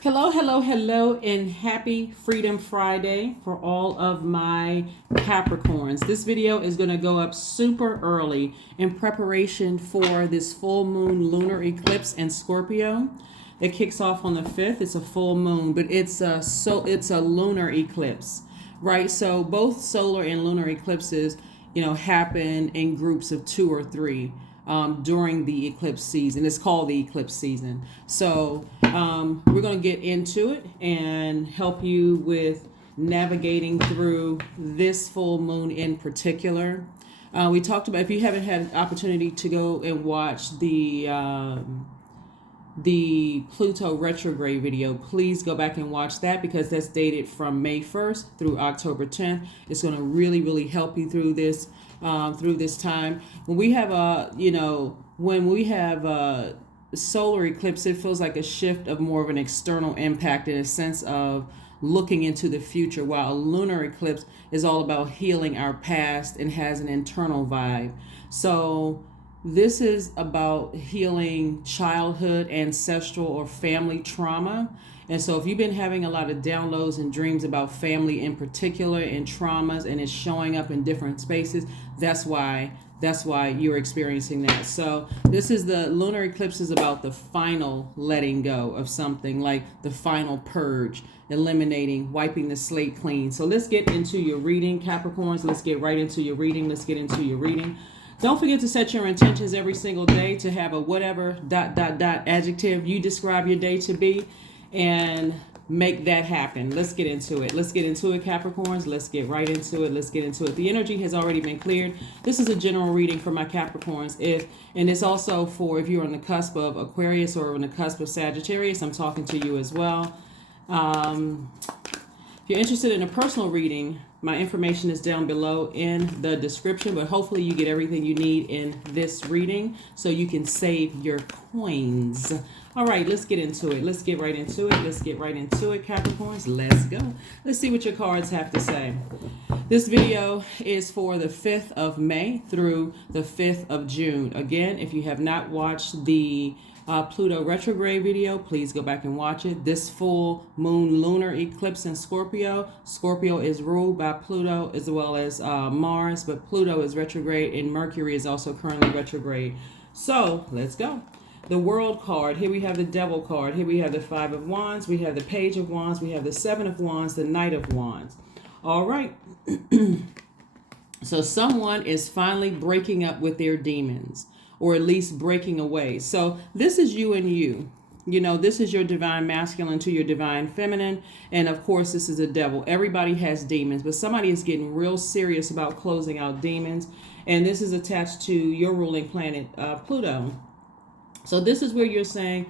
Hello, hello, hello, and happy Freedom Friday for all of my Capricorns. This video is going to go up super early in preparation for this full moon lunar eclipse in Scorpio. It kicks off on the 5th. It's a full moon, but it's a lunar eclipse, right? So both solar and lunar eclipses, happen in groups of 2 or 3. During the eclipse season. It's called the eclipse season. So we're going to get into it and help you with navigating through this full moon in particular. We talked about, if you haven't had an opportunity to go and watch the Pluto retrograde video, please go back and watch that because that's dated from May 1st through October 10th. It's going to really help you through this time. When we have a solar eclipse, it feels like a shift of more of an external impact in a sense of looking into the future, while a lunar eclipse is all about healing our past and has an internal vibe. So this is about healing childhood, ancestral, or family trauma. And so if you've been having a lot of downloads and dreams about family in particular and traumas, and it's showing up in different spaces, that's why you're experiencing that. So this is the lunar eclipse is about the final letting go of something, like the final purge, eliminating, wiping the slate clean. So let's get into your reading, Capricorns. Let's get right into your reading. Don't forget to set your intentions every single day to have a whatever ... adjective you describe your day to be, and make that happen. Let's get into it, Capricorns. Let's get right into it. The energy has already been cleared. This is a general reading for my Capricorns. And it's also for if you're on the cusp of Aquarius or on the cusp of Sagittarius. I'm talking to you as well. If you're interested in a personal reading, my information is down below in the description, but hopefully you get everything you need in this reading so you can save your coins. All right, let's get into it. Let's get right into it, Capricorns. Let's go. Let's see what your cards have to say. This video is for the 5th of May through the 5th of June. Again, if you have not watched the Pluto retrograde video, please go back and watch it. This full moon lunar eclipse in Scorpio. Scorpio is ruled by Pluto as well as Mars, but Pluto is retrograde and Mercury is also currently retrograde. So let's go. The World card. Here we have the Devil card. Here we have the 5 of Wands. We have the Page of Wands. We have the 7 of Wands, the Knight of Wands. All right. So someone is finally breaking up with their demons, or at least breaking away. So this is you and you. This is your divine masculine to your divine feminine. And of course, this is a devil. Everybody has demons, but somebody is getting real serious about closing out demons. And this is attached to your ruling planet, Pluto. So this is where you're saying,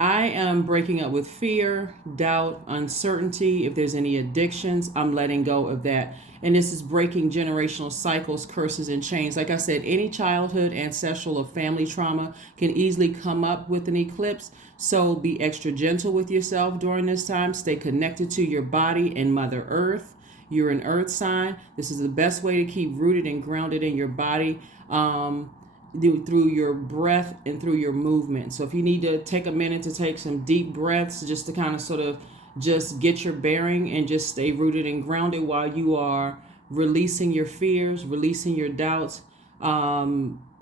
I am breaking up with fear, doubt, uncertainty. If there's any addictions, I'm letting go of that. And this is breaking generational cycles, curses, and chains. Like I said, any childhood, ancestral, or family trauma can easily come up with an eclipse. So be extra gentle with yourself during this time. Stay connected to your body and Mother Earth. You're an earth sign. This is the best way to keep rooted and grounded in your body. Through your breath and through your movement. So if you need to take a minute to take some deep breaths just to kind of sort of just get your bearing and just stay rooted and grounded while you are releasing your fears, releasing your doubts,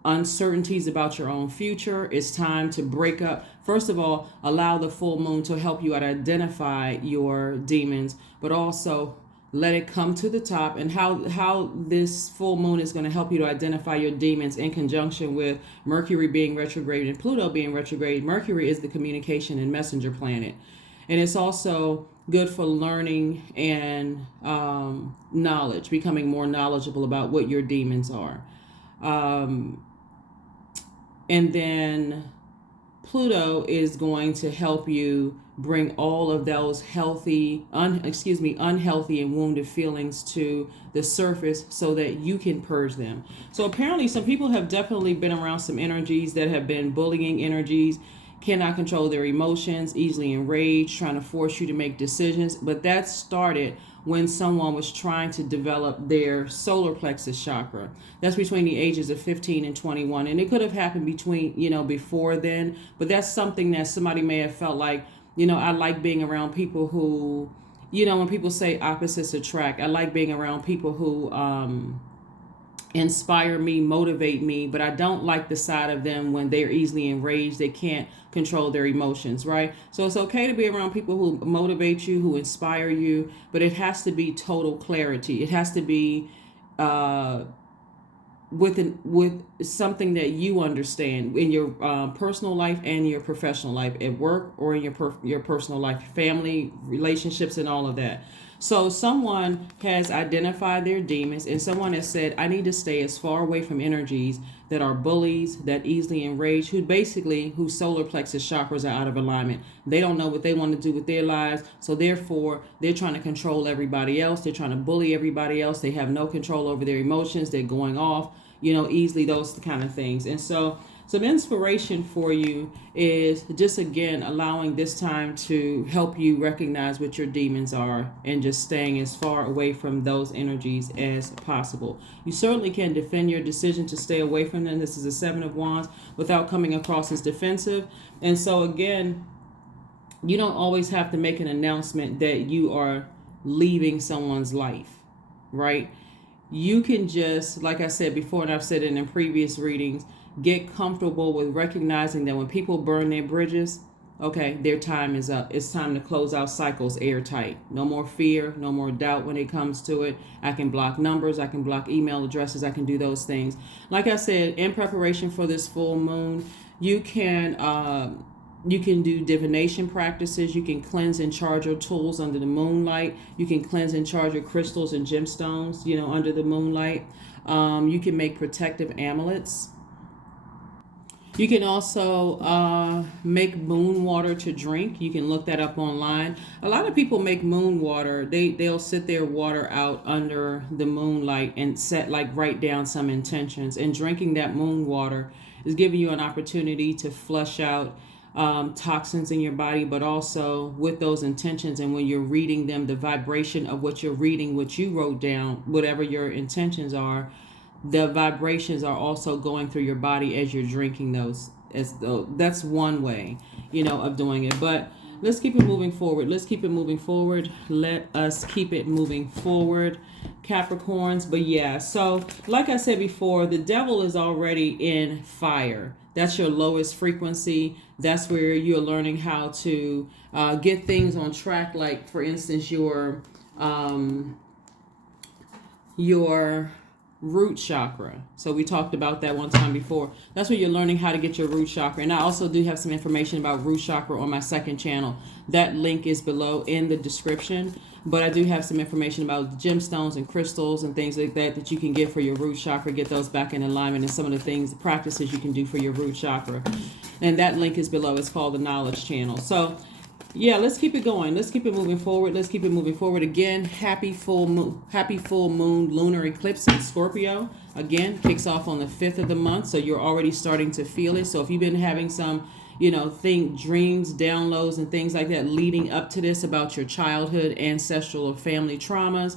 uncertainties about your own future. It's time to break up. First of all, allow the full moon to help you identify your demons, but also let it come to the top. And how this full moon is going to help you to identify your demons in conjunction with Mercury being retrograde and Pluto being retrograde. Mercury is the communication and messenger planet. And it's also good for learning and knowledge, becoming more knowledgeable about what your demons are. And then Pluto is going to help you bring all of those unhealthy and wounded feelings to the surface so that you can purge them. So apparently some people have definitely been around some energies that have been bullying energies, cannot control their emotions, easily enraged, trying to force you to make decisions. But that started when someone was trying to develop their solar plexus chakra. That's between the ages of 15 and 21. And it could have happened before then, but that's something that somebody may have felt like I like being around people who, when people say opposites attract, I like being around people who inspire me, motivate me, but I don't like the side of them when they're easily enraged. They can't control their emotions, right? So it's okay to be around people who motivate you, who inspire you, but it has to be total clarity. It has to be with something that you understand in your personal life and your professional life, at work or in your personal life, family, relationships, and all of that. So someone has identified their demons, and someone has said, I need to stay as far away from energies that are bullies, that easily enrage, whose solar plexus chakras are out of alignment. They don't know what they want to do with their lives, so therefore they're trying to control everybody else. They're trying to bully everybody else. They have no control over their emotions. They're going off, easily, those kind of things. And so some inspiration for you is just, again, allowing this time to help you recognize what your demons are and just staying as far away from those energies as possible. You certainly can defend your decision to stay away from them. This is a Seven of Wands, without coming across as defensive. And so, again, you don't always have to make an announcement that you are leaving someone's life, right? You can just, like I said before, and I've said it in previous readings, get comfortable with recognizing that when people burn their bridges, okay, their time is up. It's time to close out cycles airtight. No more fear, no more doubt when it comes to it. I can block numbers, I can block email addresses, I can do those things. Like I said, in preparation for this full moon, you can do divination practices. You can cleanse and charge your tools under the moonlight. You can cleanse and charge your crystals and gemstones, under the moonlight. You can make protective amulets. You can also make moon water to drink. You can look that up online. A lot of people make moon water. They'll sit their water out under the moonlight and write down some intentions. And drinking that moon water is giving you an opportunity to flush out toxins in your body, but also with those intentions. And when you're reading them, the vibration of what you're reading, what you wrote down, whatever your intentions are, the vibrations are also going through your body as you're drinking those. That's one way, of doing it. But let's keep it moving forward. Let us keep it moving forward, Capricorns. But yeah, so like I said before, the devil is already in fire. That's your lowest frequency. That's where you're learning how to get things on track. Like, for instance, your root chakra. So we talked about that one time before. That's where you're learning how to get your root chakra. And I also do have some information about root chakra on my second channel. That link is below in the description. But I do have some information about gemstones and crystals and things like that you can get for your root chakra. Get those back in alignment, and some of the practices you can do for your root chakra. And that link is below. It's called the Knowledge Channel. So yeah, let's keep it going. Let's keep it moving forward. Again, happy full moon lunar eclipse in Scorpio. Again, kicks off on the 5th of the month. So you're already starting to feel it. So if you've been having some, dreams, downloads, and things like that leading up to this about your childhood, ancestral, or family traumas,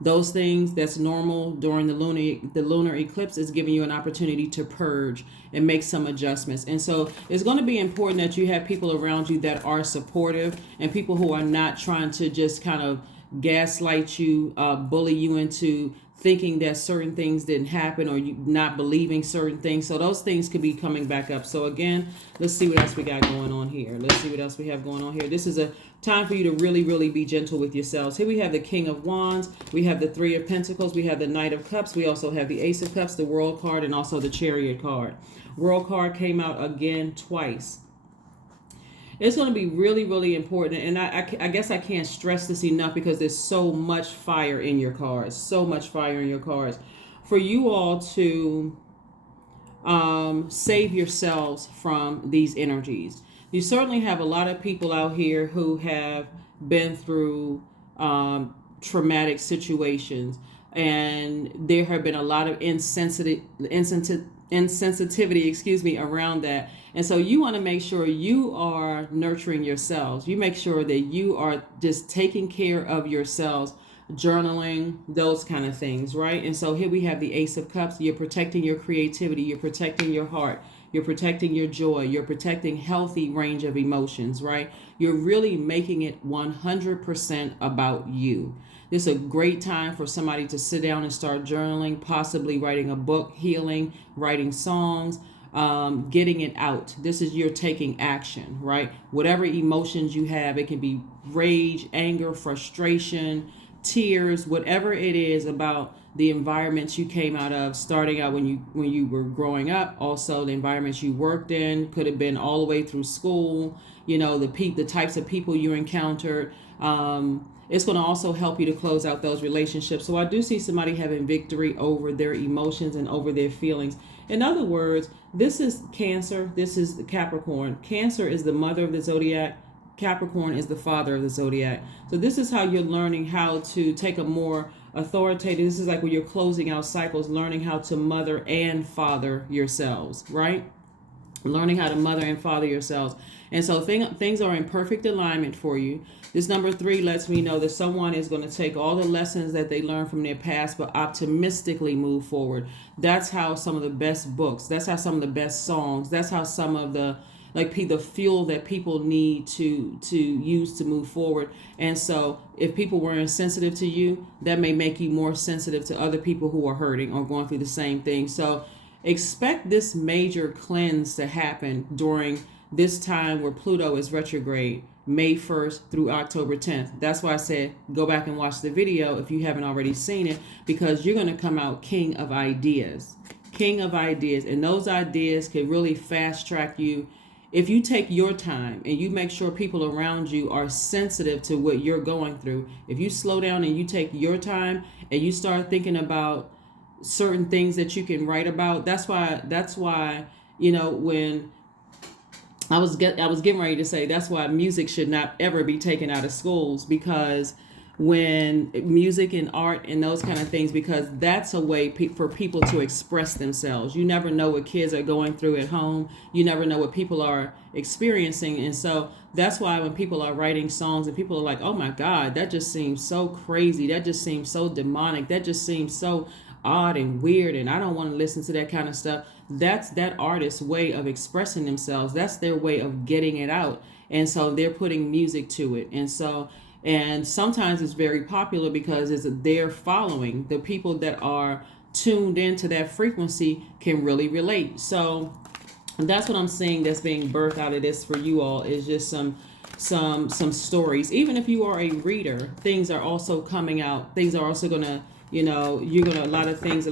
those things, that's normal during the lunar eclipse, is giving you an opportunity to purge and make some adjustments. And so it's going to be important that you have people around you that are supportive, and people who are not trying to just kind of gaslight you, bully you into thinking that certain things didn't happen, or you not believing certain things. So those things could be coming back up. So again, let's see what else we got going on here. This is a time for you to really, really be gentle with yourselves. Here we have the King of Wands. We have the Three of Pentacles. We have the Knight of Cups. We also have the Ace of Cups, the World card, and also the Chariot card. World card came out again twice. It's going to be really, really important. And I guess I can't stress this enough, because there's so much fire in your cards. For you all to save yourselves from these energies. You certainly have a lot of people out here who have been through traumatic situations. And there have been a lot of insensitivity, around that. And so you want to make sure you are nurturing yourselves. You make sure that you are just taking care of yourselves, journaling, those kind of things, right? And so here we have the Ace of Cups. You're protecting your creativity. You're protecting your heart. You're protecting your joy. You're protecting healthy range of emotions, right? You're really making it 100% about you. This is a great time for somebody to sit down and start journaling, possibly writing a book, healing, writing songs, getting it out. This is you're taking action, right? Whatever emotions you have, it can be rage, anger, frustration, tears, whatever it is about the environments you came out of, starting out when you were growing up. Also, the environments you worked in could have been all the way through school. The types of people you encountered. It's going to also help you to close out those relationships. So I do see somebody having victory over their emotions and over their feelings. In other words, this is Cancer. This is the Capricorn. Cancer is the mother of the zodiac. Capricorn is the father of the zodiac. So this is how you're learning how to take a more authoritative. This is like when you're closing out cycles, learning how to mother and father yourselves, right? Learning how to mother and father yourselves. And so things are in perfect alignment for you. This number 3 lets me know that someone is going to take all the lessons that they learned from their past, but optimistically move forward. That's how some of the best books, that's how some of the best songs, that's how some of the fuel that people need to use to move forward. And so if people were insensitive to you, that may make you more sensitive to other people who are hurting or going through the same thing. So expect this major cleanse to happen during this time where Pluto is retrograde, May 1st through October 10th. That's why I said go back and watch the video if you haven't already seen it, because you're going to come out king of ideas. King of ideas. And those ideas can really fast track you if you take your time and you make sure people around you are sensitive to what you're going through. If you slow down and you take your time and you start thinking about certain things that you can write about, that's why when I was getting ready to say, that's why music should not ever be taken out of schools, because when music and art and those kind of things, because that's a way for people to express themselves. You never know what kids are going through at home. You never know what people are experiencing. And so that's why when people are writing songs and people are like, oh my God, that just seems so crazy. That just seems so demonic. That just seems so odd and weird, and I don't want to listen to that kind of stuff. That's that artist's way of expressing themselves. That's their way of getting it out. And so they're putting music to it. And sometimes it's very popular because it's their following. The people that are tuned into that frequency can really relate. So that's what I'm seeing that's being birthed out of this for you all, is just some stories. Even if you are a reader, things are also coming out. Things are also going to, a lot of things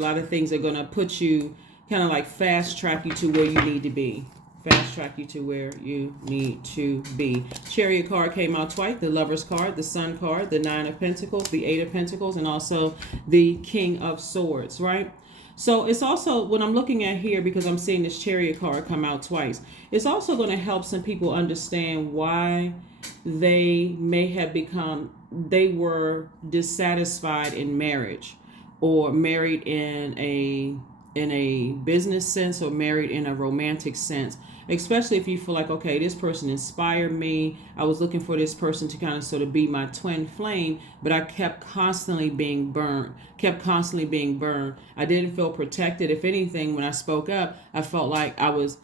are going to put you kind of like fast track you to where you need to be. Fast track you to where you need to be. Chariot card came out twice. The Lover's card, the Sun card, the 9 of Pentacles, the 8 of Pentacles, and also the King of Swords, right? So it's also, what I'm looking at here, because I'm seeing this Chariot card come out twice, it's also going to help some people understand why they were dissatisfied in marriage, or married in a business sense, or married in a romantic sense. Especially if you feel like, okay, this person inspired me. I was looking for this person to kind of sort of be my twin flame, but I kept constantly being burned. I didn't feel protected. If anything, when I spoke up, I felt like I was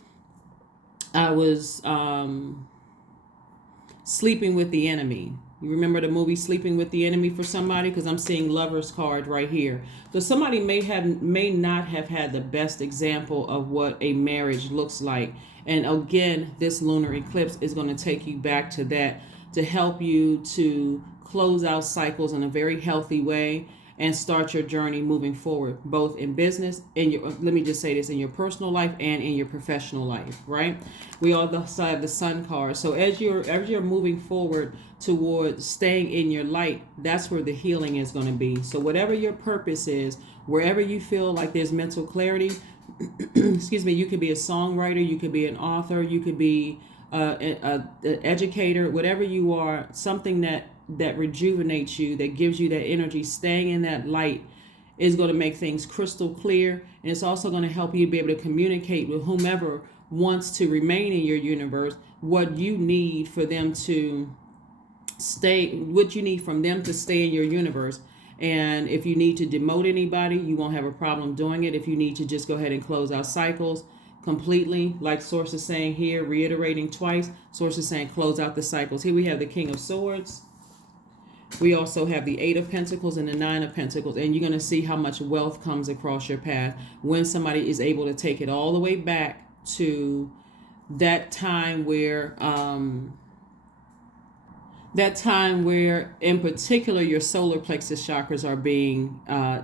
sleeping with the enemy. You remember the movie Sleeping with the Enemy for somebody? Because I'm seeing Lover's card right here. So somebody may not have had the best example of what a marriage looks like. And again, this lunar eclipse is going to take you back to that, to help you to close out cycles in a very healthy way and start your journey moving forward, both in business, in your personal life and in your professional life, right? We also have the Sun card. So as you're moving forward towards staying in your light, that's where the healing is going to be. So whatever your purpose is, wherever you feel like there's mental clarity, excuse me, you could be a songwriter, you could be an author, you could be an educator, whatever you are, something that rejuvenates you, that gives you that energy, staying in that light is going to make things crystal clear. And it's also going to help you be able to communicate with whomever wants to remain in your universe, what you need for them to stay, what you need from them to stay in your universe. And if you need to demote anybody, you won't have a problem doing it. If you need to just go ahead and close out cycles, completely, like Source is saying here, reiterating twice. Source is saying close out the cycles. Here we have the King of Swords. We also have the Eight of Pentacles and the Nine of Pentacles, and you're going to see how much wealth comes across your path when somebody is able to take it all the way back to that time where in particular your solar plexus chakras are being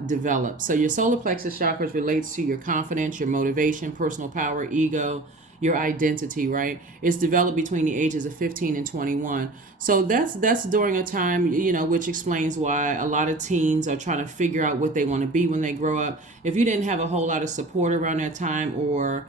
developed. So your solar plexus chakras relates to your confidence, your motivation, personal power, ego, your identity, right? It's developed between the ages of 15 and 21. So that's during a time, which explains why a lot of teens are trying to figure out what they want to be when they grow up. If you didn't have a whole lot of support around that time, or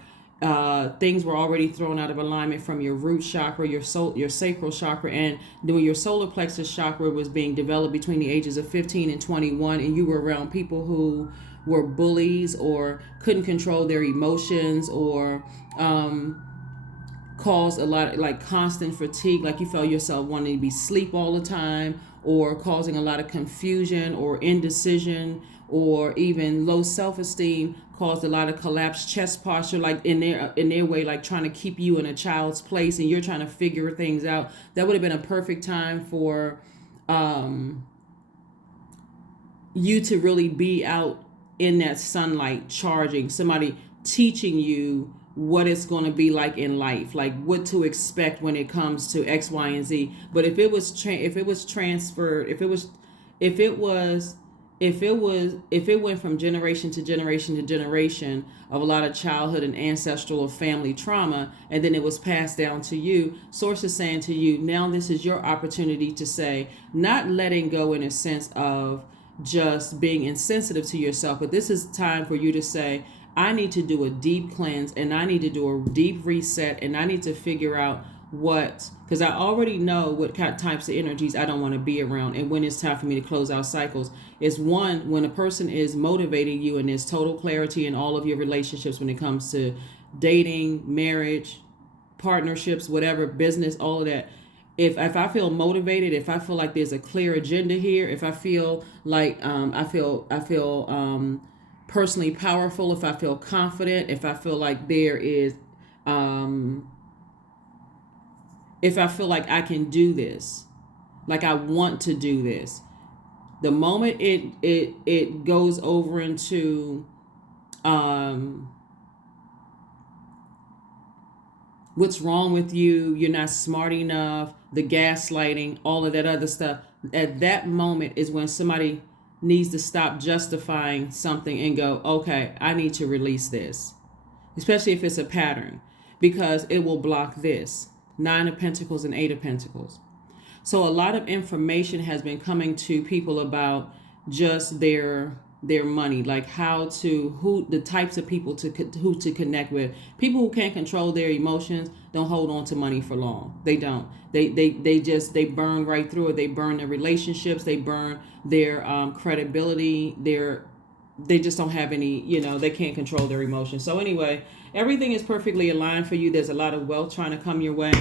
things were already thrown out of alignment from your root chakra, your sacral chakra, and when your solar plexus chakra was being developed between the ages of 15 and 21, and you were around people who were bullies or couldn't control their emotions, or caused a lot of like constant fatigue, like you felt yourself wanting to be asleep all the time, or causing a lot of confusion or indecision, or even low self-esteem, caused a lot of collapsed chest posture, like in their way, like trying to keep you in a child's place and you're trying to figure things out. That would have been a perfect time for you to really be out in that sunlight, charging, somebody teaching you what it's going to be like in life, like what to expect when it comes to X, Y, and Z. But if it was transferred, if it went from generation to generation to generation of a lot of childhood and ancestral or family trauma, and then it was passed down to you, Source is saying to you, now this is your opportunity to say, not letting go in a sense of just being insensitive to yourself, but this is time for you to say, I need to do a deep cleanse, and I need to do a deep reset, and I need to figure out because I already know what kind of types of energies I don't want to be around, and when it's time for me to close out cycles. It's one, when a person is motivating you and there's total clarity in all of your relationships when it comes to dating, marriage, partnerships, whatever, business, all of that. If I feel motivated, if I feel like there's a clear agenda here, if I feel like I feel personally powerful, if I feel confident, if I feel like there is if I feel like I can do this, like I want to do this, the moment it goes over into what's wrong with you, you're not smart enough, the gaslighting, all of that other stuff, at that moment is when somebody needs to stop justifying something and go, okay, I need to release this, especially if it's a pattern, because it will block this. Nine of Pentacles and Eight of Pentacles. So a lot of information has been coming to people about just their money, like the types of people who to connect with. People who can't control their emotions don't hold on to money for long. They don't. They burn right through it. They burn their relationships. They burn their credibility. They just don't have any, they can't control their emotions. So anyway, everything is perfectly aligned for you. There's a lot of wealth trying to come your way.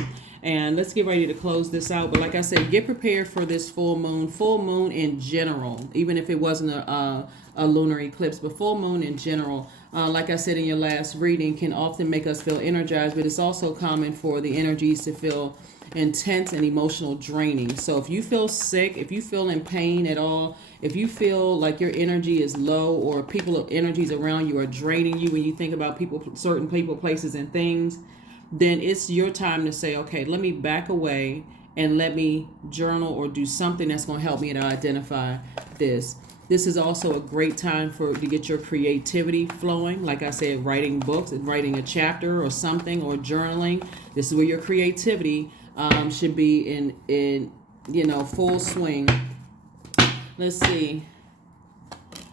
And let's get ready to close this out. But like I said, get prepared for this full moon in general, even if it wasn't a lunar eclipse, but full moon in general, like I said in your last reading, can often make us feel energized, but it's also common for the energies to feel intense and emotional draining. So if you feel sick, if you feel in pain at all, if you feel like your energy is low, or people energies around you are draining you when you think about certain people, places, and things, then it's your time to say, okay, let me back away and let me journal or do something that's going to help me to identify this. This is also a great time to get your creativity flowing. Like I said, writing books, writing a chapter or something, or journaling. This is where your creativity should be in full swing. Let's see.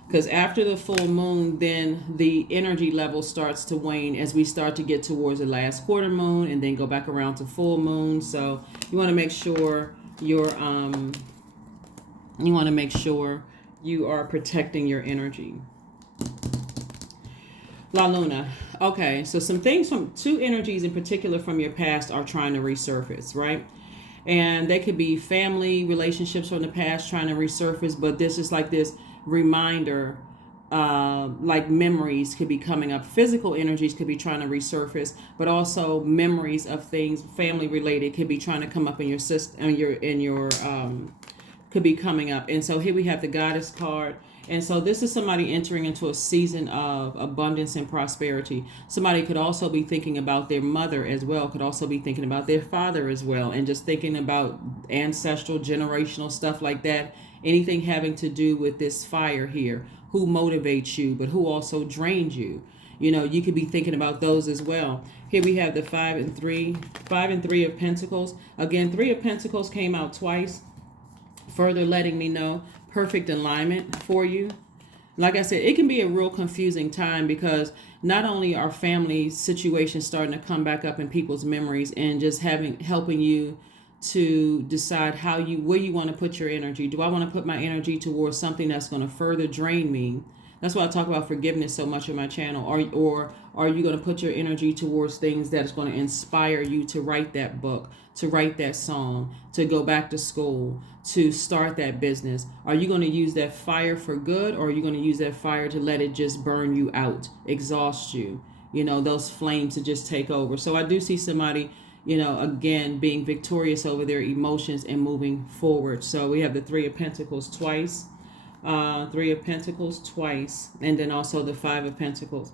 Because after the full moon, then the energy level starts to wane as we start to get towards the last quarter moon, and then go back around to full moon. So you want to make sure you are protecting your energy. La Luna. Okay, so some things from two energies in particular from your past are trying to resurface, right? And they could be family relationships from the past trying to resurface, but this is like this reminder like memories could be coming up. Physical energies could be trying to resurface, but also memories of things family related could be trying to come up in your system, could be coming up. And so here we have the Goddess card. And so this is somebody entering into a season of abundance and prosperity. Somebody could also be thinking about their mother as well, could also be thinking about their father as well, and just thinking about ancestral, generational stuff like that. Anything having to do with this fire here, who motivates you, but who also drains you. You could be thinking about those as well. Here we have the 5 and 3 of Pentacles. Again, 3 of Pentacles came out twice, further letting me know perfect alignment for you. Like I said, it can be a real confusing time because not only are family situations starting to come back up in people's memories and just helping you to decide where you want to put your energy. Do I want to put my energy towards something that's going to further drain me? That's why I talk about forgiveness so much on my channel. Or are you going to put your energy towards things that's going to inspire you to write that book, to write that song, to go back to school, to start that business? Are you going to use that fire for good, or are you going to use that fire to let it just burn you out, exhaust you? Those flames to just take over. So I do see somebody, again, being victorious over their emotions and moving forward. So we have the 3 of Pentacles twice. 3 of Pentacles twice, and then also the 5 of Pentacles.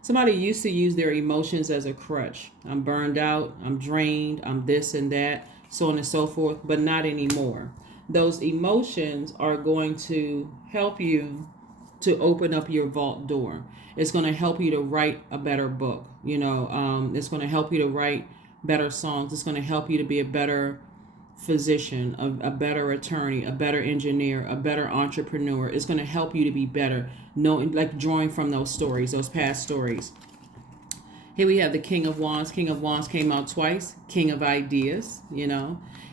Somebody used to use their emotions as a crutch. I'm burned out, I'm drained, I'm this and that, so on and so forth, but not anymore. Those emotions are going to help you to open up your vault door. It's going to help you to write a better book. It's going to help you to write better songs. It's going to help you to be a better physician, a better attorney, a better engineer, a better entrepreneur. It's going to help you to be better, like drawing from those stories, those past stories. Here we have the King of Wands. King of Wands came out twice. King of Ideas,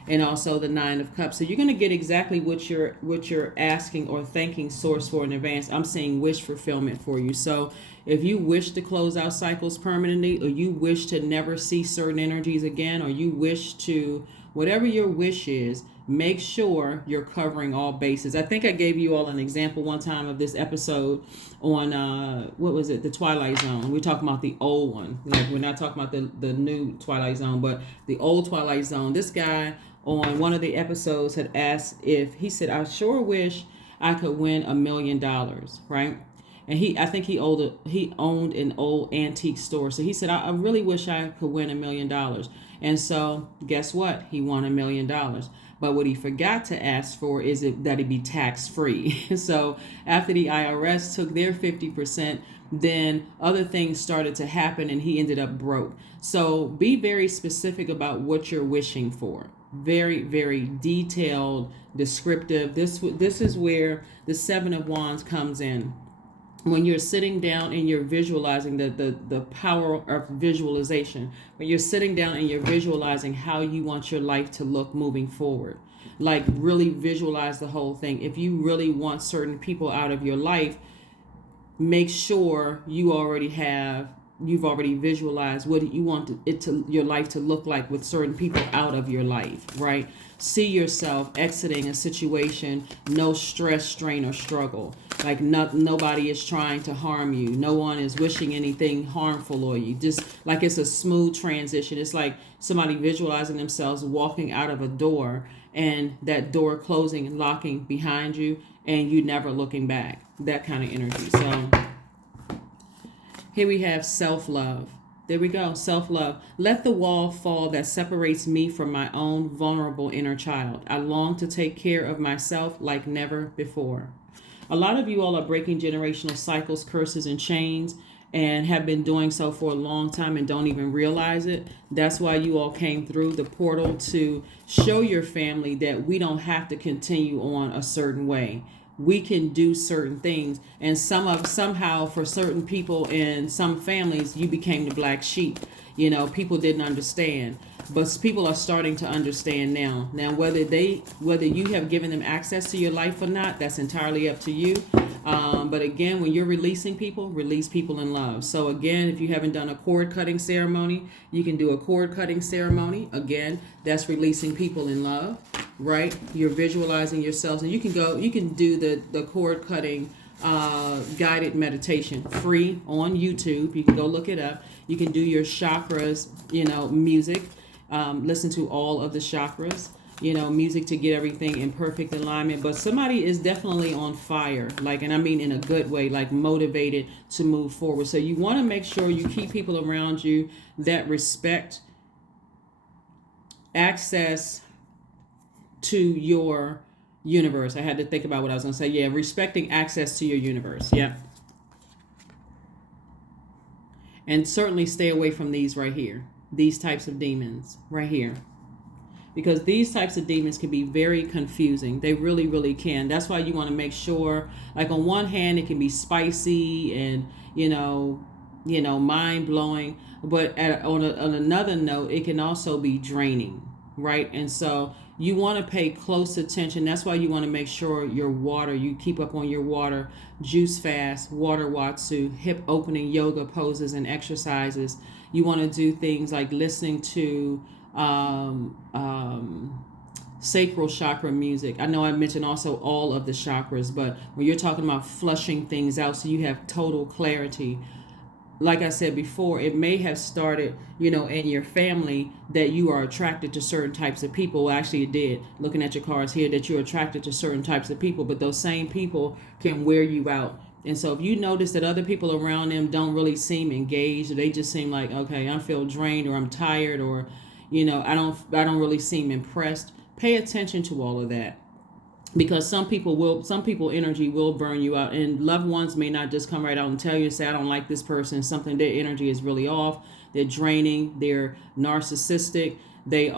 and also the 9 of Cups. So you're going to get exactly what you're asking or thanking Source for in advance. I'm saying wish fulfillment for you. So if you wish to close out cycles permanently, or you wish to never see certain energies again, or you wish to, whatever your wish is, make sure you're covering all bases. I think I gave you all an example one time of this episode on, what was it? The Twilight Zone. We're talking about the old one. Like, we're not talking about the new Twilight Zone, but the old Twilight Zone. This guy on one of the episodes had asked he said, I sure wish I could win $1 million, right? And I think he owned an old antique store. So he said, I really wish I could win $1 million. And so guess what? He won $1 million. But what he forgot to ask for is that it be tax free. So after the IRS took their 50%, then other things started to happen and he ended up broke. So be very specific about what you're wishing for. Very, very detailed, descriptive. This is where the 7 of Wands comes in. When you're sitting down and you're visualizing the power of visualization, when you're sitting down and you're visualizing how you want your life to look moving forward, like really visualize the whole thing. If you really want certain people out of your life, make sure you've already visualized what you want your life to look like with certain people out of your life, right? See yourself exiting a situation, no stress, strain, or struggle. Like nobody is trying to harm you. No one is wishing anything harmful on you. Just like it's a smooth transition. It's like somebody visualizing themselves walking out of a door and that door closing and locking behind you and you never looking back. That kind of energy. So here we have self-love. There we go, self-love. Let the wall fall that separates me from my own vulnerable inner child. I long to take care of myself like never before. A lot of you all are breaking generational cycles, curses, and chains, and have been doing so for a long time and don't even realize it. That's why you all came through the portal to show your family that we don't have to continue on a certain way. We can do certain things, and somehow for certain people in some families, you became the black sheep. People didn't understand, but people are starting to understand now. Now, whether you have given them access to your life or not, that's entirely up to you. But again, when you're releasing people, release people in love. So again, if you haven't done a cord cutting ceremony, you can do a cord cutting ceremony. Again, that's releasing people in love, right? You're visualizing yourselves, and you can do the cord cutting guided meditation, free on YouTube. You can go look it up. You can do your chakras, music. Listen to all of the chakras, music to get everything in perfect alignment. But somebody is definitely on fire, and I mean in a good way, motivated to move forward. So you want to make sure you keep people around you that respect access to your universe. I had to think about what I was going to say. Yeah, respecting access to your universe. Yeah. And certainly stay away from these right here. These types of demons right here. Because these types of demons can be very confusing. They really, really can. That's why you want to make sure, on one hand, it can be spicy and, mind-blowing. But on another note, it can also be draining, right? And so you want to pay close attention. That's why you want to make sure your water, you keep up on your water, juice fast, water watsu, hip opening yoga poses and exercises. You want to do things like listening to sacral chakra music. I know I mentioned also all of the chakras, but when you're talking about flushing things out so you have total clarity, like I said before, it may have started, in your family that you are attracted to certain types of people. Well, actually it did, looking at your cards here, that you're attracted to certain types of people, but those same people can wear you out. And so if you notice that other people around them don't really seem engaged, or they just seem like, okay, I feel drained, or I'm tired, or, I don't really seem impressed, pay attention to all of that. Because some people energy will burn you out, and loved ones may not just come right out and tell you, say, I don't like this person, something, their energy is really off, they're draining, they're narcissistic, they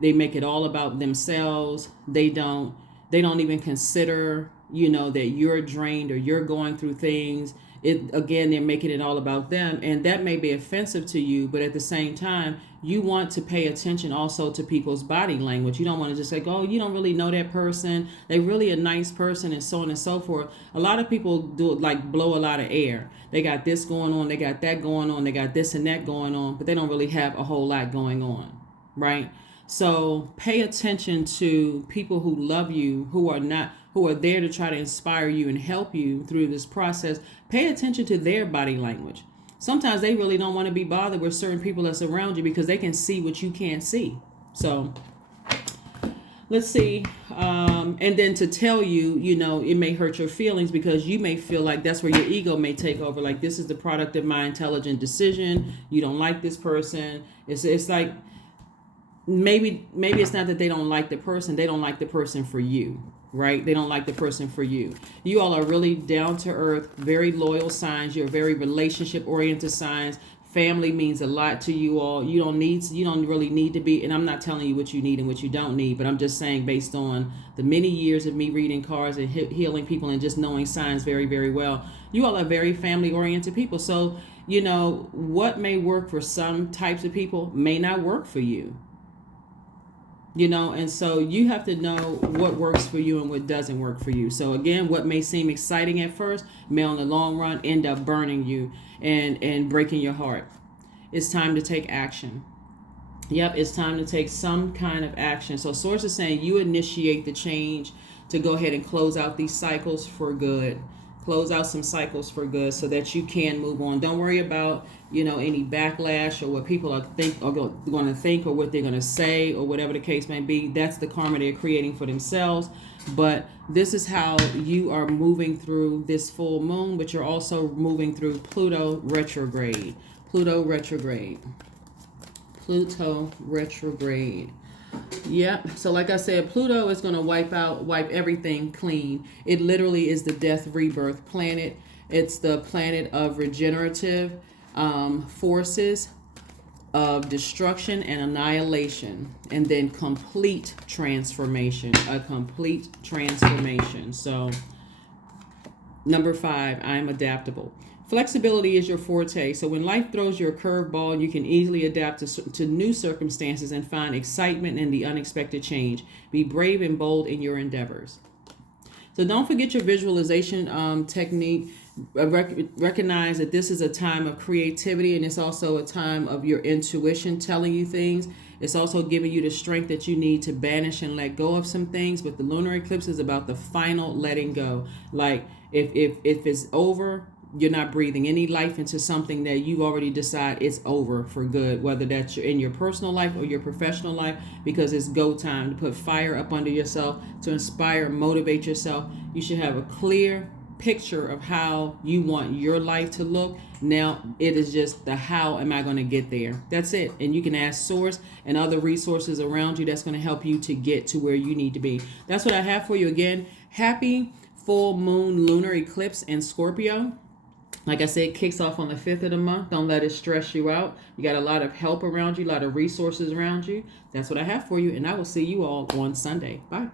make it all about themselves, they don't even consider, that you're drained or you're going through things. Again, they're making it all about them, and that may be offensive to you, but at the same time, you want to pay attention also to people's body language. You don't want to just say, oh, you don't really know that person, they're really a nice person, and so on and so forth. A lot of people do it blow a lot of air. They got this going on, they got that going on, they got this and that going on, but they don't really have a whole lot going on, right? So pay attention to people who love you, who are there to try to inspire you and help you through this process. Pay attention to their body language. Sometimes they really don't want to be bothered with certain people that's around you because they can see what you can't see. So let's see. And then to tell you, it may hurt your feelings because you may feel like that's where your ego may take over. Like, this is the product of my intelligent decision. You don't like this person. It's like, maybe it's not that they don't like the person. They don't like the person for you. Right? They don't like the person for you. You all are really down to earth, very loyal signs. You're very relationship oriented signs. Family means a lot to you all. You don't really need to be, and I'm not telling you what you need and what you don't need, but I'm just saying, based on the many years of me reading cards and healing people and just knowing signs very, very well, you all are very family oriented people. So, what may work for some types of people may not work for you. And so you have to know what works for you and what doesn't work for you. So again, what may seem exciting at first may in the long run end up burning you and breaking your heart. It's time to take action. Yep, it's time to take some kind of action. So Source is saying you initiate the change to go ahead and close out these cycles for good. Close out some cycles for good so that you can move on. Don't worry about, any backlash or what people are going to think or what they're going to say or whatever the case may be. That's the karma they're creating for themselves. But this is how you are moving through this full moon, but you're also moving through Pluto retrograde. Pluto retrograde. Pluto retrograde. Yep. So like I said, Pluto is going to wipe everything clean. It literally is the death rebirth planet. It's the planet of regenerative forces, of destruction and annihilation, and then complete transformation, a complete transformation. So number 5, I'm adaptable. Flexibility is your forte. So when life throws you a curveball, you can easily adapt to new circumstances and find excitement in the unexpected change. Be brave and bold in your endeavors. So don't forget your visualization technique. Recognize that this is a time of creativity, and it's also a time of your intuition telling you things. It's also giving you the strength that you need to banish and let go of some things. But the lunar eclipse is about the final letting go. Like if it's over, you're not breathing any life into something that you've already decided it's over for good, whether that's in your personal life or your professional life, because it's go time to put fire up under yourself, to inspire, motivate yourself. You should have a clear picture of how you want your life to look. Now it is just the how am I going to get there. That's it. And you can ask source and other resources around you that's going to help you to get to where you need to be. That's what I have for you. Again, happy full moon lunar eclipse in Scorpio. Like I said, it kicks off on the 5th of the month. Don't let it stress you out. You got a lot of help around you, a lot of resources around you. That's what I have for you. And I will see you all on Sunday. Bye.